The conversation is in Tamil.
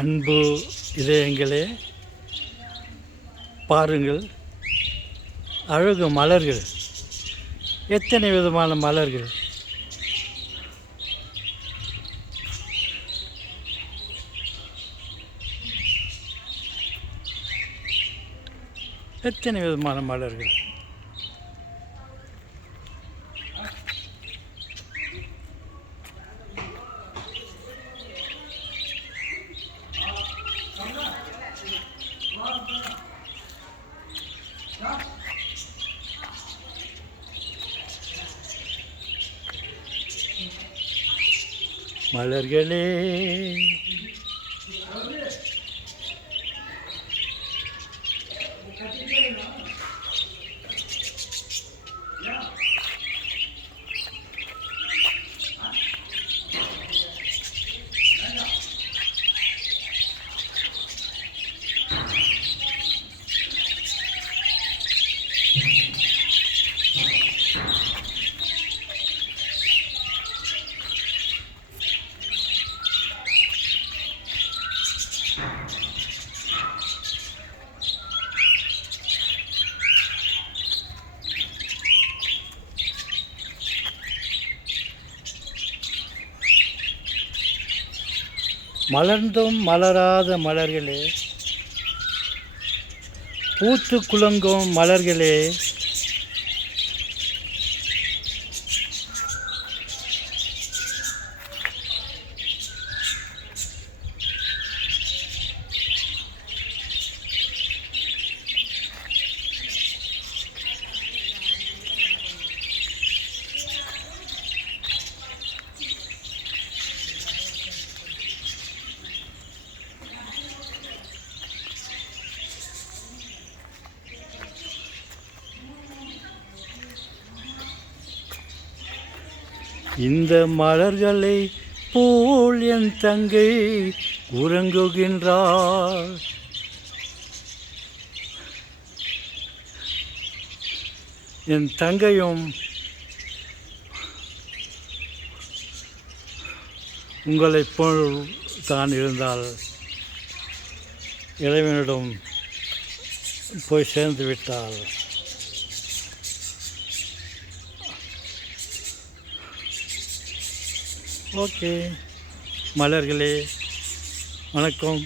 அன்பு இதயங்களே, பாருங்கள், அழகு மலர்கள், எத்தனை விதமான மலர்கள். எத்தனை விதமான மலர்கள். மலர்களே, மலர்ந்தும் மலராத மலர்களே, பூத்து குலுங்கும் மலர்களே, இந்த மலர்களை போல் என் தங்கை உறங்குகின்றாள். என் தங்கையும் உங்களைப் போல் தான் இருந்தால் இறைவனிடம் போய் சேர்ந்து விட்டாள். ஓகே மலர்களே, வணக்கம்.